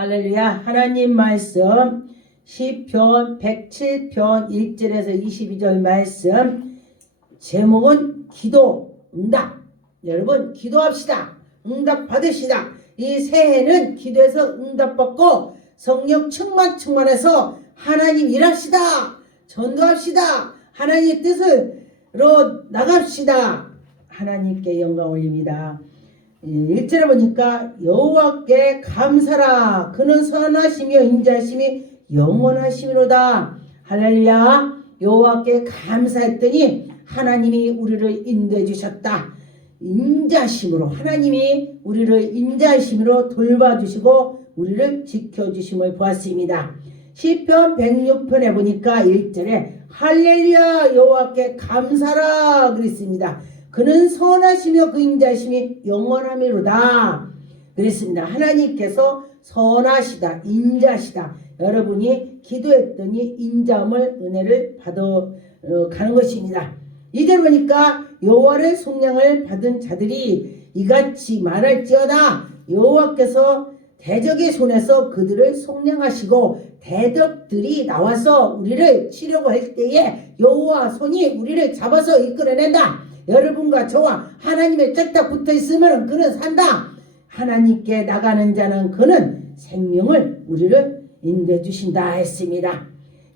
할렐루야. 하나님 말씀 시편 107편 1절에서 22절 말씀 제목은 기도 응답. 여러분 기도합시다. 응답 받으시다. 이 새해는 기도해서 응답 받고 성령 충만해서 하나님 일합시다. 전도합시다. 하나님의 뜻으로 나갑시다. 하나님께 영광 올립니다. 1절에 보니까 여호와께 감사라. 그는 선하시며 인자하심이 영원하심이로다. 할렐루야. 여호와께 감사했더니 하나님이 우리를 인도해 주셨다. 인자심으로 하나님이 우리를 인자심으로 돌봐주시고 우리를 지켜주심을 보았습니다. 시편 106편에 보니까 1절에 할렐루야 여호와께 감사라 그랬습니다. 그는 선하시며 그 인자심이 영원함이로다 그랬습니다. 하나님께서 선하시다 인자시다. 여러분이 기도했더니 인자함을 은혜를 받아 가는 것입니다. 이제 보니까 여호와의 속량을 받은 자들이 이같이 말할지어다. 여호와께서 대적의 손에서 그들을 속량하시고 대적들이 나와서 우리를 치려고 할 때에 여호와 손이 우리를 잡아서 이끌어낸다. 여러분과 저와 하나님의 짝딱 붙어있으면 그는 산다. 하나님께 나가는 자는 그는 생명을 우리를 인도해 주신다 했습니다.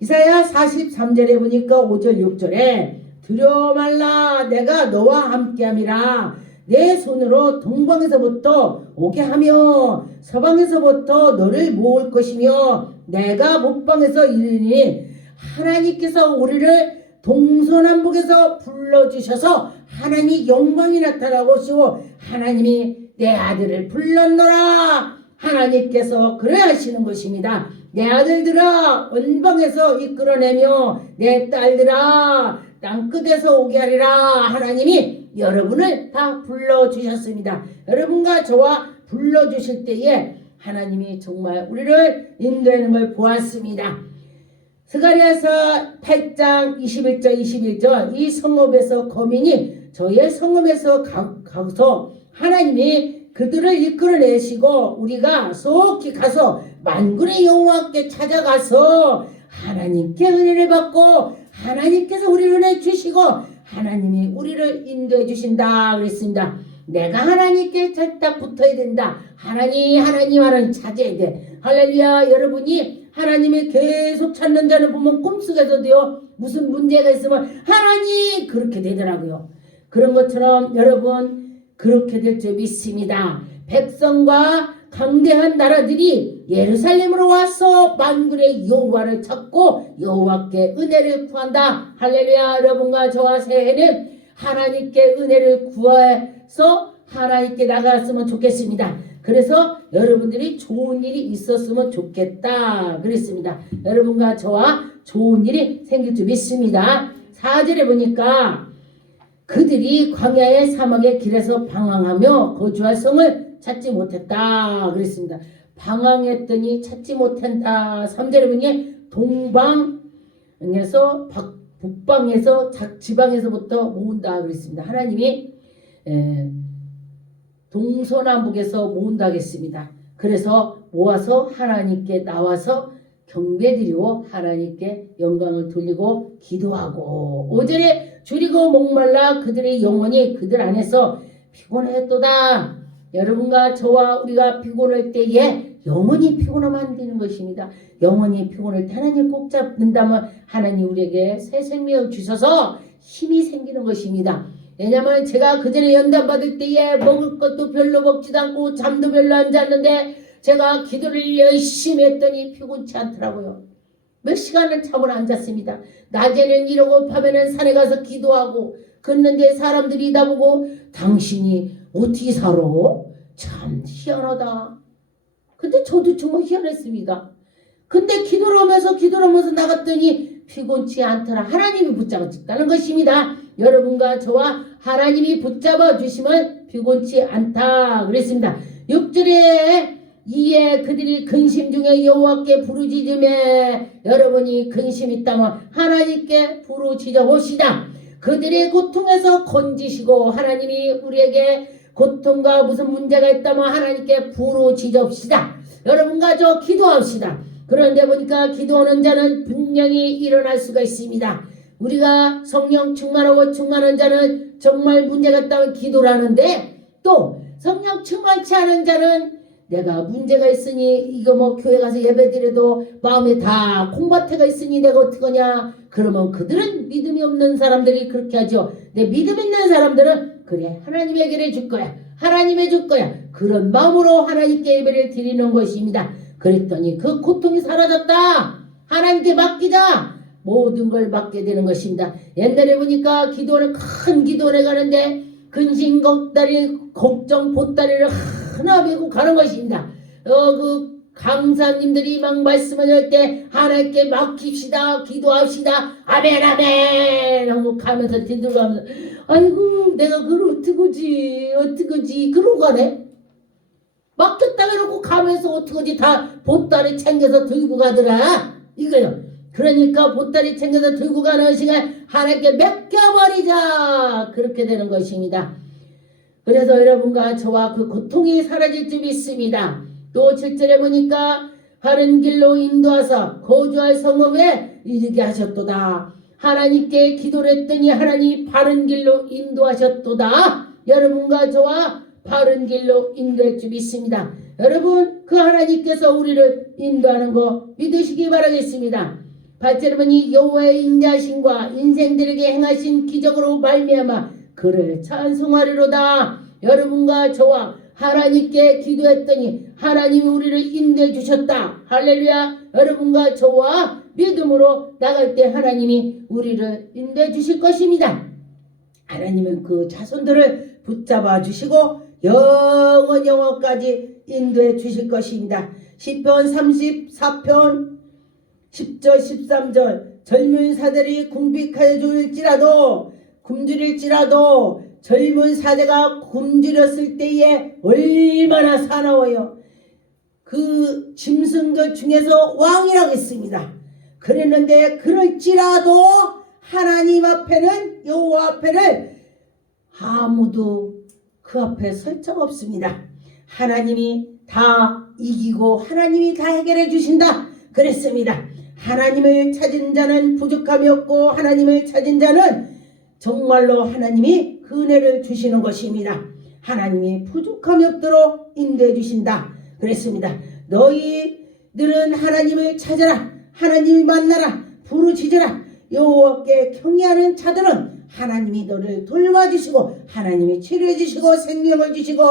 이사야 43절에 보니까 5절 6절에 두려워 말라 내가 너와 함께함이라. 내 손으로 동방에서부터 오게 하며 서방에서부터 너를 모을 것이며 내가 목방에서 이르니. 하나님께서 우리를 동서남북에서 불러주셔서 하나님이 영광이 나타나고 오시고 하나님이 내 아들을 불렀노라. 하나님께서 그래 하시는 것입니다. 내 아들들아 언방에서 이끌어내며 내 딸들아 땅끝에서 오게 하리라. 하나님이 여러분을 다 불러주셨습니다. 여러분과 저와 불러주실 때에 하나님이 정말 우리를 인도하는 걸 보았습니다. 스가랴서 8장 21절 21절 이 성읍에서 거민이 저의 성읍에서 가서 하나님이 그들을 이끌어내시고 우리가 속히 가서 만군의 여호와께 찾아가서 하나님께 은혜를 받고 하나님께서 우리를 은혜 주시고 하나님이 우리를 인도해 주신다 그랬습니다. 내가 하나님께 찰딱 붙어야 된다. 하나님 찾아야 돼. 할렐루야. 여러분이 하나님을 계속 찾는 자는 보면 꿈속에서도요 무슨 문제가 있으면 하나님 그렇게 되더라고요. 그런 것처럼 여러분 그렇게 될 줄 믿습니다. 백성과 강대한 나라들이 예루살렘으로 와서 만군의 여호와를 찾고 여호와께 은혜를 구한다. 할렐루야. 여러분과 저와 새해는 하나님께 은혜를 구해서 하나님께 나갔으면 좋겠습니다. 그래서 여러분들이 좋은 일이 있었으면 좋겠다 그랬습니다. 여러분과 저와 좋은 일이 생길 줄 믿습니다. 4절에 보니까 그들이 광야의 사막의 길에서 방황하며 거주할 성을 찾지 못했다 그랬습니다. 방황했더니 찾지 못한다. 3절에 보니 동방에서 북방에서 지방에서부터 모은다 그랬습니다. 하나님이 동서남북에서 모은다 하겠습니다. 그래서 모아서 하나님께 나와서 경배드리고 하나님께 영광을 돌리고 기도하고 5절에 줄이고 목말라 그들의 영혼이 그들 안에서 피곤했도다. 여러분과 저와 우리가 피곤할 때에 영혼이 피곤하면 안 되는 것입니다. 영혼이 피곤할 때 하나님 꼭 잡는다면 하나님 우리에게 새 생명을 주셔서 힘이 생기는 것입니다. 왜냐하면 제가 그전에 연단 받을 때에 먹을 것도 별로 먹지도 않고 잠도 별로 안 잤는데 제가 기도를 열심히 했더니 피곤치 않더라고요. 몇 시간을 잠을 안 잤습니다. 낮에는 이러고 밤에는 산에 가서 기도하고 걷는데 사람들이 나보고 당신이 어떻게 살아? 참 희한하다. 근데 저도 정말 희한했습니다. 근데 기도를 하면서 나갔더니 피곤치 않더라. 하나님이 붙잡았다는 것입니다. 여러분과 저와 하나님이 붙잡아 주시면 피곤치 않다 그랬습니다. 6절에 이에 그들이 근심 중에 여호와께 부르짖으매. 여러분이 근심 있다면 하나님께 부르짖어 봅시다. 그들의 고통에서 건지시고 하나님이 우리에게 고통과 무슨 문제가 있다면 하나님께 부르짖읍시다. 여러분과 저 기도합시다. 그런데 보니까 기도하는 자는 분명히 일어날 수가 있습니다. 우리가 성령 충만하고 충만한 자는 정말 문제가 있다면 기도를 하는데, 또 성령 충만치 않은 자는 내가 문제가 있으니 이거 뭐 교회 가서 예배드려도 마음에 다 콩밭에가 있으니 내가 어떡하냐. 그러면 그들은 믿음이 없는 사람들이 그렇게 하죠. 내 믿음 있는 사람들은 그래 하나님에게 줄 거야. 하나님에 줄 거야. 그런 마음으로 하나님께 예배를 드리는 것입니다. 그랬더니 그 고통이 사라졌다. 하나님께 맡기자. 모든 걸 맡게 되는 것입니다. 옛날에 보니까 기도는 큰 기도를 가는데 근심 걱정 보따리를 하나 메고 가는 것입니다. 그 강사님들이 막 말씀을 할 때 하나님께 맡깁시다. 기도합시다. 아멘 아멘 하고 가면서 뒤돌아가면서 아이고 내가 그걸 어떡하지 그러고 가네. 맡겼다 해놓고 가면서 어떡하지 다 보따리 챙겨서 들고 가더라 이거요. 그러니까 보따리 챙겨서 들고 가는 시간 하나님께 맡겨버리자. 그렇게 되는 것입니다. 그래서 여러분과 저와 그 고통이 사라질 줄 믿습니다. 또 7절에 보니까 바른 길로 인도하사 거주할 성읍에 이르게 하셨도다. 하나님께 기도를 했더니 하나님이 바른 길로 인도하셨도다. 여러분과 저와 바른 길로 인도할 줄 믿습니다. 여러분 그 하나님께서 우리를 인도하는 거 믿으시기 바라겠습니다. 8절에 보니 여호와의 인자하심과 인생들에게 행하신 기적으로 말미암아 그를 찬송하리로다. 여러분과 저와 하나님께 기도했더니 하나님이 우리를 인도해 주셨다. 할렐루야. 여러분과 저와 믿음으로 나갈 때 하나님이 우리를 인도해 주실 것입니다. 하나님은 그 자손들을 붙잡아 주시고 영원까지 인도해 주실 것입니다. 시편 34편 10절 13절 젊은 사들이 궁핍하여 굶주릴지라도 젊은 사제가 굶주렸을 때에 얼마나 사나워요. 그 짐승들 중에서 왕이라고 했습니다. 그랬는데 그럴지라도 하나님 앞에는 여호와 앞에는 아무도 그 앞에 설 적 없습니다. 하나님이 다 이기고 하나님이 다 해결해 주신다 그랬습니다. 하나님을 찾은 자는 부족함이 없고 하나님을 찾은 자는 정말로 하나님이 그 은혜를 주시는 것입니다. 하나님이 부족함이 없도록 인도해 주신다 그랬습니다. 너희들은 하나님을 찾아라. 하나님을 만나라. 부르짖으라. 여호와께 경외하는 자들은 하나님이 너를 돌봐주시고 하나님이 치료해 주시고 생명을 주시고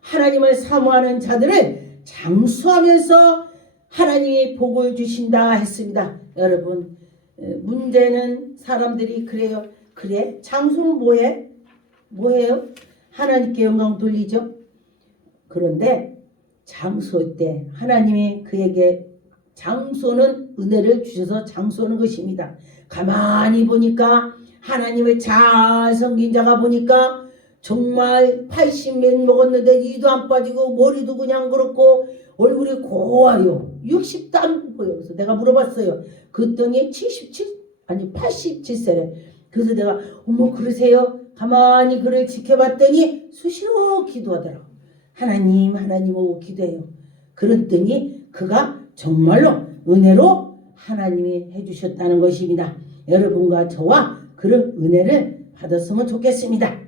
하나님을 사모하는 자들을 장수하면서 하나님이 복을 주신다 했습니다. 여러분 문제는 사람들이 그래요. 그래? 장수는 뭐예요? 하나님께 영광 돌리죠. 그런데 장수할 때 하나님이 그에게 장수는 은혜를 주셔서 장수하는 것입니다. 가만히 보니까 하나님을 잘 섬긴 자가 보니까 정말 80몇 먹었는데 이도 안 빠지고 머리도 그냥 그렇고 얼굴이 고와요. 60도 안 보여요. 그래서 내가 물어봤어요. 그랬더니 87세래. 그래서 내가 어머 그러세요? 가만히 그를 지켜봤더니 수시로 기도하더라고. 하나님 오고 기도해요. 그랬더니 그가 정말로 은혜로 하나님이 해주셨다는 것입니다. 여러분과 저와 그런 은혜를 받았으면 좋겠습니다.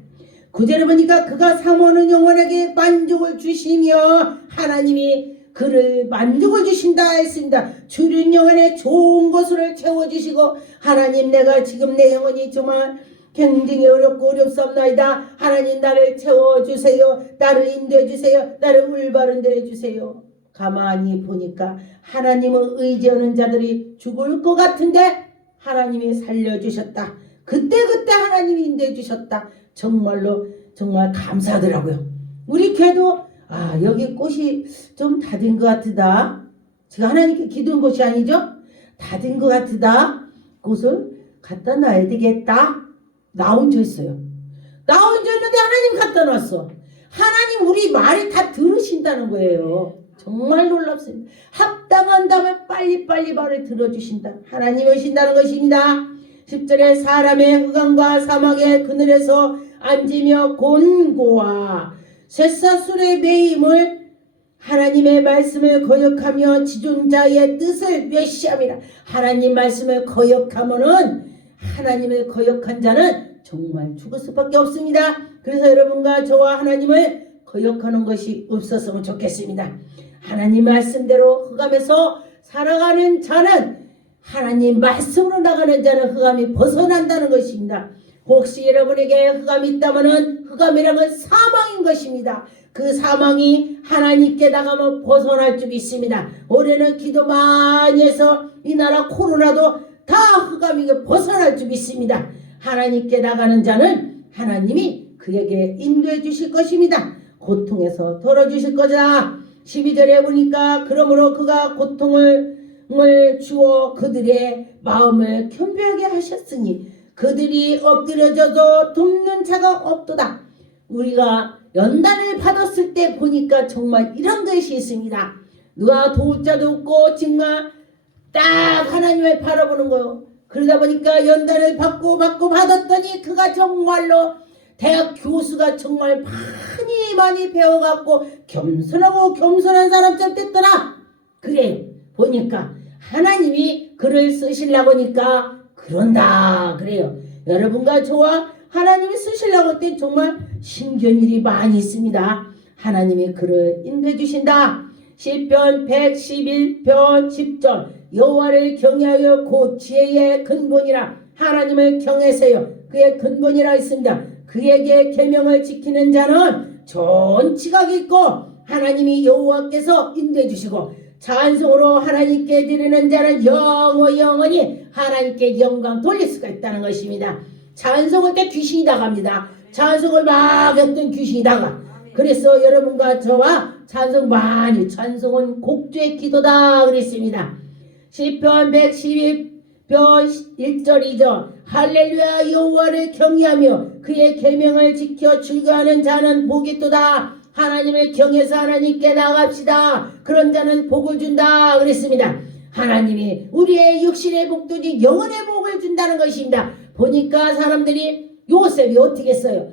9절에 보니까 그가 사모하는 영혼에게 만족을 주시며 하나님이 그를 만족을 주신다 했습니다. 주린 영혼에 좋은 것을 채워주시고 하나님 내가 지금 내 영혼이 정말 굉장히 어렵사옵나이다. 하나님 나를 채워주세요. 나를 인도해주세요. 나를 올바른 데로 해주세요. 가만히 보니까 하나님을 의지하는 자들이 죽을 것 같은데 하나님이 살려주셨다. 그때 하나님이 인도해주셨다. 정말로 정말 감사하더라고요. 우리 교회도 여기 꽃이 좀 다된 것 같으다. 제가 하나님께 기도한 것이 아니죠. 다된 것 같으다. 꽃을 갖다 놔야 되겠다. 나 혼자 했어요. 나 혼자 했는데 하나님 갖다 놨어. 하나님 우리 말을 다 들으신다는 거예요. 정말 놀랍습니다. 합당한 다음에 빨리빨리 말을 들어주신다. 하나님이 오신다는 것입니다. 10절에 사람의 흑암과 사막의 그늘에서 앉으며 곤고와 쇠사슬의 매임을 하나님의 말씀을 거역하며 지존자의 뜻을 멸시함이라. 하나님 말씀을 거역하면은 하나님을 거역한 자는 정말 죽을 수밖에 없습니다. 그래서 여러분과 저와 하나님을 거역하는 것이 없었으면 좋겠습니다. 하나님 말씀대로 흑암에서 살아가는 자는 하나님 말씀으로 나가는 자는 흑암이 벗어난다는 것입니다. 혹시 여러분에게 흑암이 있다면 흑암이란 건 사망인 것입니다. 그 사망이 하나님께 나가면 벗어날 줄 믿습니다. 올해는 기도 많이 해서 이 나라 코로나도 다 흑암에게 벗어날 줄 믿습니다. 하나님께 나가는 자는 하나님이 그에게 인도해 주실 것입니다. 고통에서 덜어주실 거다. 12절에 보니까 그러므로 그가 고통을 주어 그들의 마음을 겸비하게 하셨으니 그들이 엎드려져도 돕는 자가 없도다. 우리가 연단을 받았을 때 보니까 정말 이런 것이 있습니다. 누가 도울 자도 없고 정말 딱 하나님을 바라보는 거요. 그러다 보니까 연단을 받고 받았더니 그가 정말로 대학 교수가 정말 많이 배워갖고 겸손한 사람처럼 됐더라. 그래 보니까 하나님이 그를 쓰시려고 하니까 그런다 그래요. 여러분과 저와 하나님이 쓰시려고 할 때 정말 신기한 일이 많이 있습니다. 하나님이 그를 인도해 주신다. 시편 111편 10절 여호와를 경외하여 곧 지혜의 근본이라. 하나님을 경외하세요. 그의 근본이라 했습니다. 그에게 계명을 지키는 자는 좋은 지각이 있고 하나님이 여호와께서 인도해 주시고 찬송으로 하나님께 드리는 자는 영원히 하나님께 영광 돌릴 수가 있다는 것입니다. 찬송할 때 귀신이 나갑니다. 찬송을 막 했던 귀신이 나가. 그래서 여러분과 저와 찬송은 곡주의 기도다 그랬습니다. 시편 112편 1절 2절 할렐루야 여호와를 경외하며 그의 계명을 지켜 즐거워하는 자는 복이 있도다. 하나님을 경외해서 하나님께 나갑시다. 그런 자는 복을 준다 그랬습니다. 하나님이 우리의 육신의 복도지 영혼의 복을 준다는 것입니다. 보니까 사람들이 요셉이 어떻게 했어요?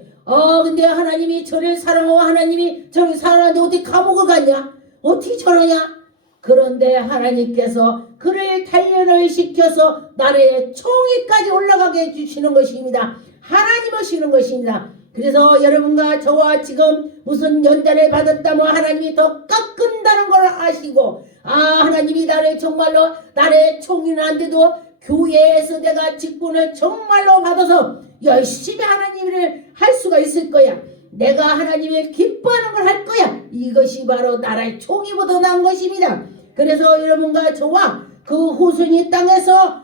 근데 하나님이 저를 사랑하고 하나님이 저를 사랑하는데 어떻게 감옥을 갔냐? 어떻게 저러냐? 그런데 하나님께서 그를 단련을 시켜서 나라의 총위까지 올라가게 해주시는 것입니다. 하나님 하시는 것입니다. 그래서 여러분과 저와 지금 무슨 연단을 받았다면 하나님이 더 깎은다는 걸 아시고 하나님이 나를 정말로 나의 총리는 안 돼도 교회에서 내가 직분을 정말로 받아서 열심히 하나님을 할 수가 있을 거야. 내가 하나님을 기뻐하는 걸 할 거야. 이것이 바로 나라의 총리보다 나은 것입니다. 그래서 여러분과 저와 그 후순위 땅에서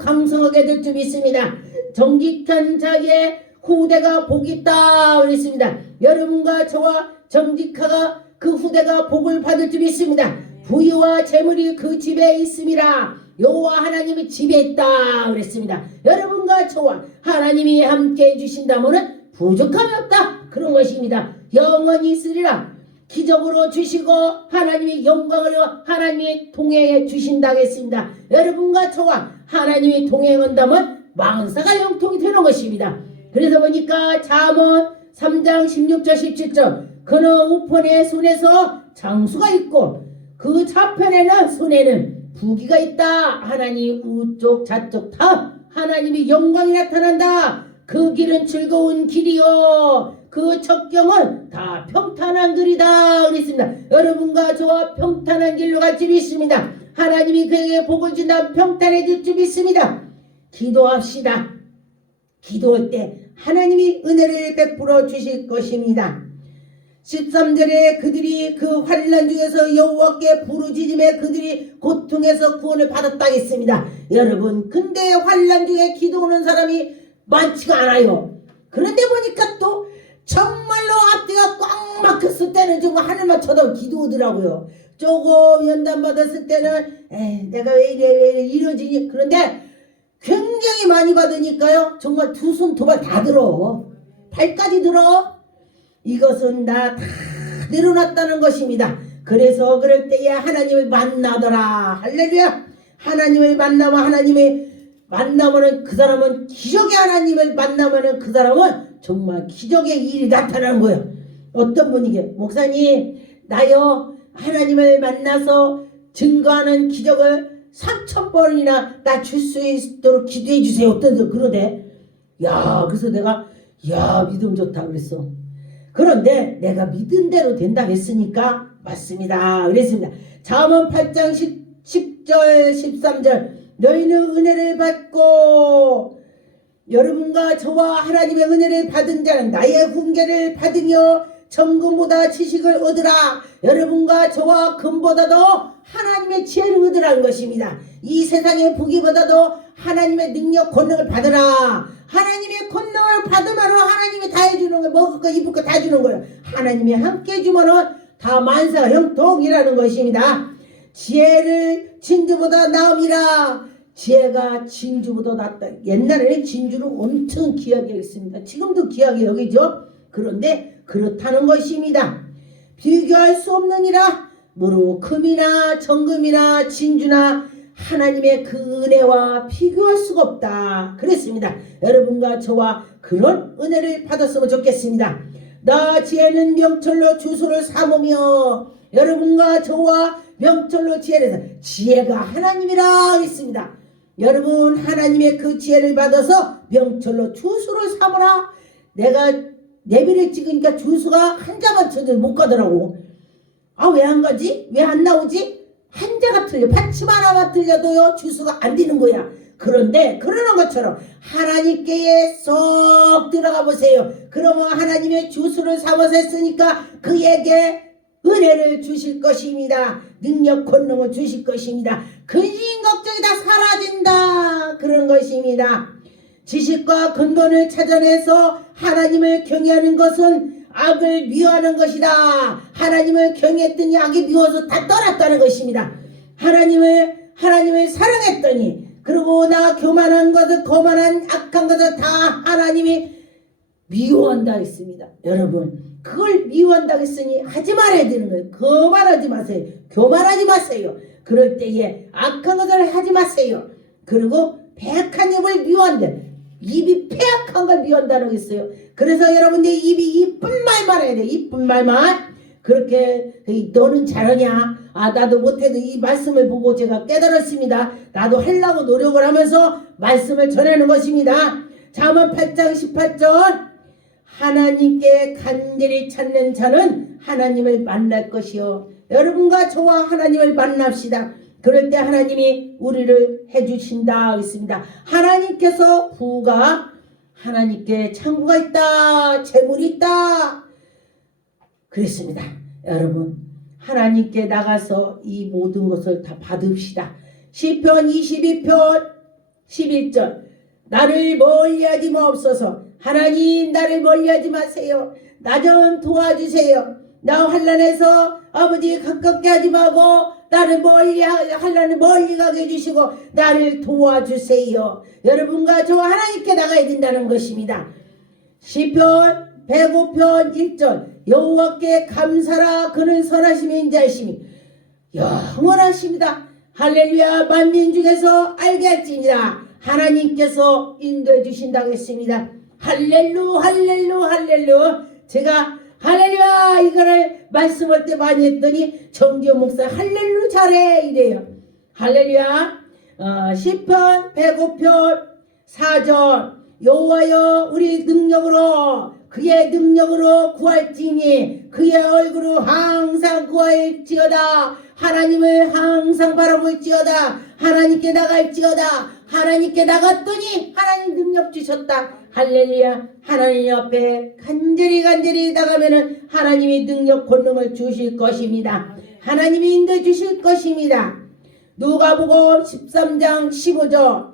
강성하게 될 줄 믿습니다. 정직한 자의 후대가 복이 있다 그랬습니다. 여러분과 저와 정직하가 그 후대가 복을 받을 줄 믿습니다. 부유와 재물이 그 집에 있음이라. 여호와 하나님의 집에 있다 그랬습니다. 여러분과 저와 하나님이 함께 해주신다면 부족함이 없다 그런 것입니다. 영원히 있으리라. 기적으로 주시고 하나님이 영광으로 하나님이 동행해 주신다고 했습니다. 여러분과 저와 하나님이 동행한다면 만사가 형통이 되는 것입니다. 그래서 보니까 잠언 3장 16절 17절 그는 우편의 손에서 장수가 있고 그 좌편에는 손에는 부귀가 있다. 하나님 우쪽 좌쪽 다 하나님의 영광이 나타난다. 그 길은 즐거운 길이요 그 척경은 다 평탄한 길이다 그랬습니다. 여러분과 저와 평탄한 길로 갈 줄 믿습니다. 하나님이 그에게 복을 준다 평탄해 줄 줄 믿습니다. 기도합시다. 기도할 때 하나님이 은혜를 베풀어 주실 것입니다. 13절에 그들이 그 환난 중에서 여호와께 부르짖음에 그들이 고통에서 구원을 받았다 했습니다. 여러분 근데 환난 중에 기도하는 사람이 많지가 않아요. 그런데 보니까 또 정말로 앞뒤가 꽉 막혔을 때는 정말 하늘만 쳐다보고 기도하더라고요. 조금 연단받았을 때는 내가 왜 이래 이러지니. 그런데 굉장히 많이 받으니까요 정말 두 손 두 발 다 들어. 발까지 들어. 이것은 다 내려놨다는 것입니다. 그래서 그럴 때에 하나님을 만나더라. 할렐루야. 하나님을 만나면은 그 사람은 기적의 하나님을 만나면은 그 사람은 정말 기적의 일이 나타나는 거예요. 어떤 분이게 목사님 나요 하나님을 만나서 증거하는 기적을 3,000번이나 나 줄 수 있도록 기도해 주세요. 어떤 분 그러대. 야 그래서 내가 야 믿음 좋다 그랬어. 그런데 내가 믿은 대로 된다 했으니까 맞습니다. 그랬습니다. 잠언 8장 10절 13절 너희는 은혜를 받고 여러분과 저와 하나님의 은혜를 받은 자는 나의 훈계를 받으며 정금보다 지식을 얻으라. 여러분과 저와 금보다도 하나님의 지혜를 얻으라는 것입니다. 이 세상의 부귀보다도 하나님의 능력 권능을 받으라. 하나님의 권능을 받으면 하나님이 다 해주는 거예요. 먹을 거 입을 거 다 주는 거예요. 하나님이 함께 해주면 다 만사가 형통이라는 것입니다. 지혜를 진주보다 나음이라. 지혜가 진주보다 낫다. 옛날에는 진주를 엄청 귀하게 여겼습니다. 지금도 귀하게 여기죠. 그런데 그렇다는 것입니다. 비교할 수 없느니라. 무릇 금이나 정금이나 진주나 하나님의 그 은혜와 비교할 수가 없다. 그랬습니다. 여러분과 저와 그런 은혜를 받았으면 좋겠습니다. 나 지혜는 명철로 주소를 삼으며 여러분과 저와 명철로 지혜를 해서 지혜가 하나님이라 했습니다. 여러분 하나님의 그 지혜를 받아서 명철로 주소를 삼으라. 내가 내비를 찍으니까 주소가 한 자만 쳐도 못 가더라고. 아 왜 안 가지? 왜 안 나오지? 한 자가 틀려. 받침 하나만 틀려도요 주소가 안 되는 거야. 그런데 그러는 것처럼 하나님께에 쏙 들어가 보세요. 그러면 하나님의 주소를 삼아서 했으니까 그에게 은혜를 주실 것입니다. 능력 권능을 주실 것입니다. 근심 걱정이 다 사라진다. 그런 것입니다. 지식과 근본을 찾아내서 하나님을 경외하는 것은 악을 미워하는 것이다. 하나님을 경외했더니 악이 미워서 다 떠났다는 것입니다. 하나님을 사랑했더니 그리고 나 교만한 것을 거만한 악한 것을 다 하나님이 미워한다 했습니다. 여러분 그걸 미워한다 했으니 하지 말아야 되는 거예요. 거만하지 마세요. 교만하지 마세요. 그럴 때에 악한 것을 하지 마세요. 그리고 패악한 입을 미워한대. 입이 패악한 걸 미워한다는 거 있어요. 그래서 여러분들 입이 이쁜 말만 해야 돼. 이쁜 말만. 그렇게 너는 잘하냐? 아 나도 못해도 이 말씀을 보고 제가 깨달았습니다. 나도 하려고 노력을 하면서 말씀을 전하는 것입니다. 잠언 8장 18절 하나님께 간절히 찾는 자는 하나님을 만날 것이요. 여러분과 저와 하나님을 만납시다. 그럴 때 하나님이 우리를 해주신다 했습니다. 하나님께서 부가 하나님께 창고가 있다. 재물이 있다. 그랬습니다. 여러분 하나님께 나가서 이 모든 것을 다 받읍시다. 시편 22편 11절 나를 멀리하지 마옵소서. 하나님 나를 멀리하지 마세요. 나 좀 도와주세요. 나 환난에서 아버지 가깝게 하지 말고 나를 환난을 멀리 가게 해주시고 나를 도와주세요. 여러분과 저와 하나님께 나가야 된다는 것입니다. 시편 105편 1절 여호와께 감사라 그는 선하심이 인자하심이 영원하십니다. 할렐루야. 만민 중에서 알게 할지니라. 하나님께서 인도해 주신다고 했습니다. 할렐루 할렐루 할렐루. 제가 할렐루야 이거를 말씀할 때 많이 했더니 정지호 목사 할렐루 잘해 이래요. 할렐루야. 시편 105편 4절 여호와여 우리 능력으로 그의 능력으로 구할지니 그의 얼굴로 항상 구할지어다. 하나님을 항상 바라볼지어다. 하나님께 나갈지어다. 하나님께 나갔더니 하나님 능력 주셨다. 할렐루야. 하나님 앞에 간절히 나가면은 하나님이 능력 권능을 주실 것입니다. 하나님이 인도해 주실 것입니다. 누가복음 13장 15절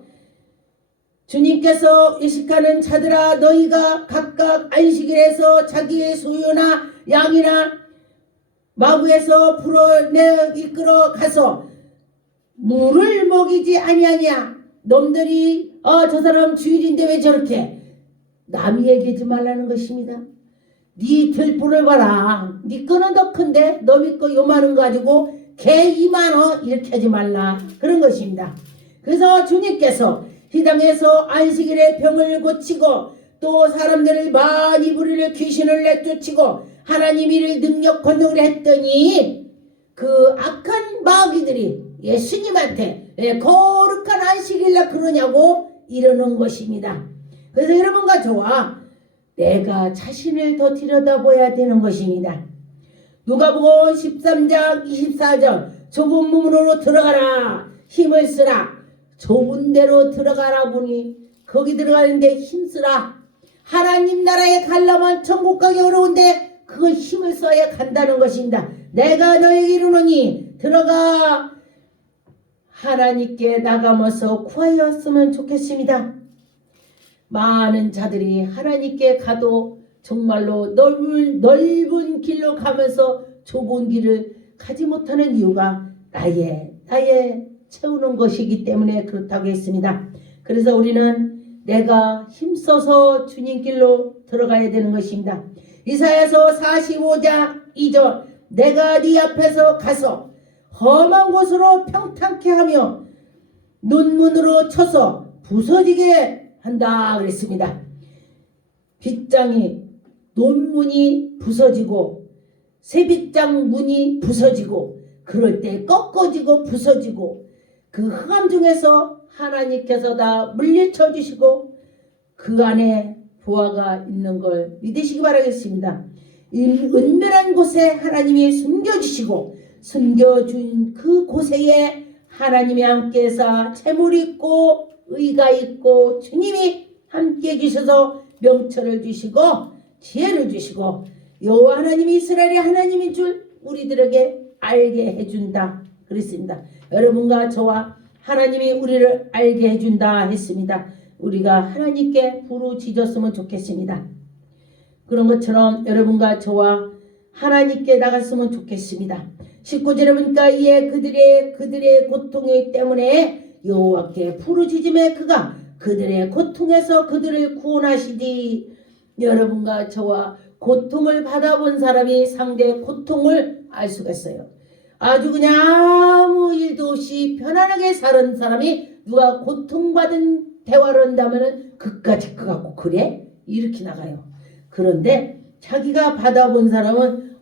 주님께서 예식하는 자들아 너희가 각각 안식일에서 자기의 소유나 양이나 마구에서 풀어내 이끌어 가서 물을 먹이지 아니하냐. 놈들이 저 사람 주일인데 왜 저렇게 남이 얘기하지 말라는 것입니다. 네 들불을 봐라. 네 거는 더 큰데 너 믿고 요만한 거 가지고 개 2만원 이렇게 하지 말라. 그런 것입니다. 그래서 주님께서 이 땅에서 안식일에 병을 고치고 또 사람들을 많이 부리를 귀신을 내쫓고 하나님 이를 능력 권능을 했더니 그 악한 마귀들이 예수님한테 왜 거룩한 안식일날 그러냐고 이러는 것입니다. 그래서 여러분과 저와 내가 자신을 더 들여다봐야 되는 것입니다. 누가복음 13장 24절 좁은 문으로 들어가라 힘을 쓰라. 좁은 데로 들어가라 보니 거기 들어가는데 힘쓰라. 하나님 나라에 가려면 천국 가기 어려운데 그걸 힘을 써야 간다는 것입니다. 내가 너에게 이르노니 들어가. 하나님께 나가면서 구하였으면 좋겠습니다. 많은 자들이 하나님께 가도 정말로 넓은 길로 가면서 좁은 길을 가지 못하는 이유가 나의 채우는 것이기 때문에 그렇다고 했습니다. 그래서 우리는 내가 힘써서 주님 길로 들어가야 되는 것입니다. 이사야서 45장 2절 내가 네 앞에서 가서 험한 곳으로 평탄케 하며 논문으로 쳐서 부서지게 한다 그랬습니다. 빗장이 논문이 부서지고 새빗장 문이 부서지고 그럴 때 꺾어지고 부서지고 그 흑암 중에서 하나님께서 다 물리쳐 주시고 그 안에 보화가 있는 걸 믿으시기 바라겠습니다. 은밀한 곳에 하나님이 숨겨주시고 숨겨준 그 곳에 하나님이 함께해서 재물이 있고 의가 있고 주님이 함께 해주셔서 명철을 주시고 지혜를 주시고 여호와 하나님이 이스라엘의 하나님인 줄 우리들에게 알게 해준다 그랬습니다. 여러분과 저와 하나님이 우리를 알게 해준다 했습니다. 우리가 하나님께 부르짖었으면 좋겠습니다. 그런 것처럼 여러분과 저와 하나님께 나갔으면 좋겠습니다. 19절에 보니까 이에 그들의 고통 때문에 여호와께 부르짖음에 그가 그들의 고통에서 그들을 구원하시니 여러분과 저와 고통을 받아본 사람이 상대의 고통을 알 수가 있어요. 아주 그냥 아무 일도 없이 편안하게 사는 사람이 누가 고통받은 대화를 한다면 그까짓 것 같고 그래? 이렇게 나가요. 그런데 자기가 받아본 사람은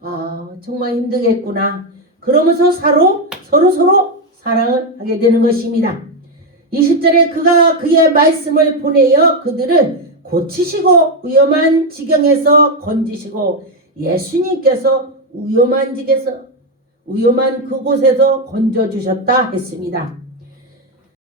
정말 힘들겠구나. 그러면서 서로 사랑을 하게 되는 것입니다. 20절에 그가 그의 말씀을 보내어 그들을 고치시고 위험한 지경에서 건지시고 예수님께서 위험한 그곳에서 건져주셨다 했습니다.